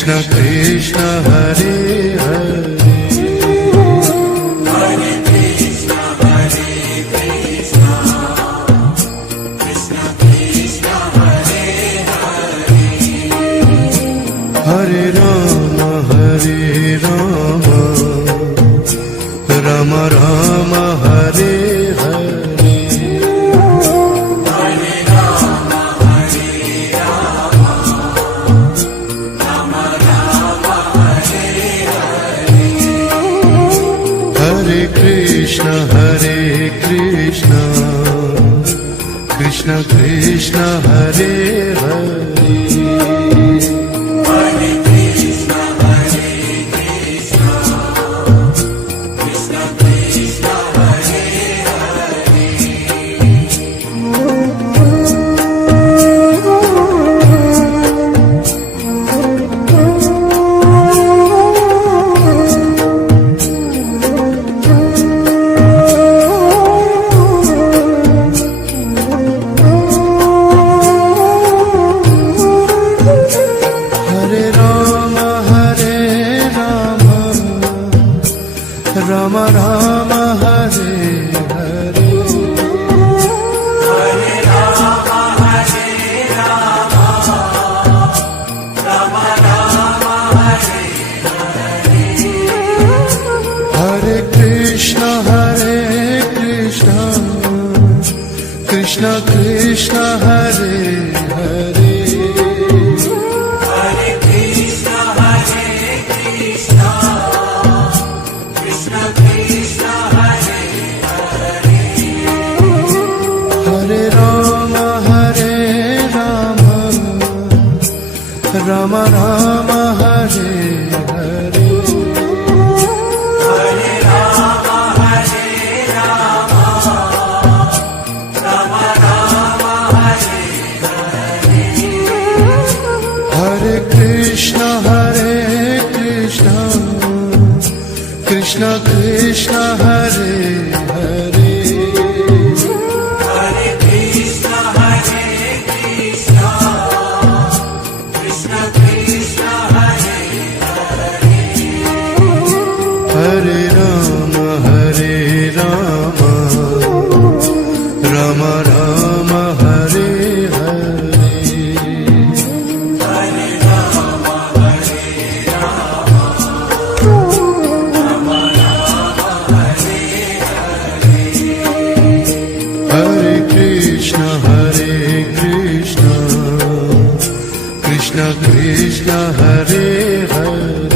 Krishna Krishna Hare Hare Hare Krishna Krishna Krishna Hare Hare Hare Rama Rama Rama Hare Hare Hare Krishna Krishna Krishna Hare Hare Hare Krishna Krishna Krishna Hare Rama Rama Hare Hare Hare Rama Hare Rama Rama Rama Hare Hare Hare Krishna Krishna Krishna Hare Hare Rama Rama Hare Hare Hare Rama Hare Rama Rama Rama Hare Hare Hare Krishna Krishna Krishna Hare Hare Hare Rama Rama Rama Hare Hare Hare Rama Rama Rama Hare Hare Hare Krishna Krishna Krishna Hare Hare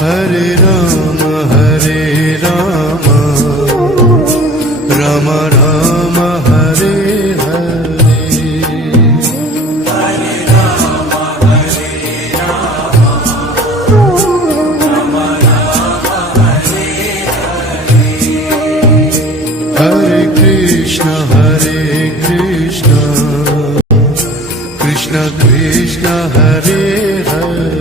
Hare Rama Rama Rama Hare Hare Hare Rama Rama Rama Hare Hare Hare Krishna Krishna Krishna Hare Hare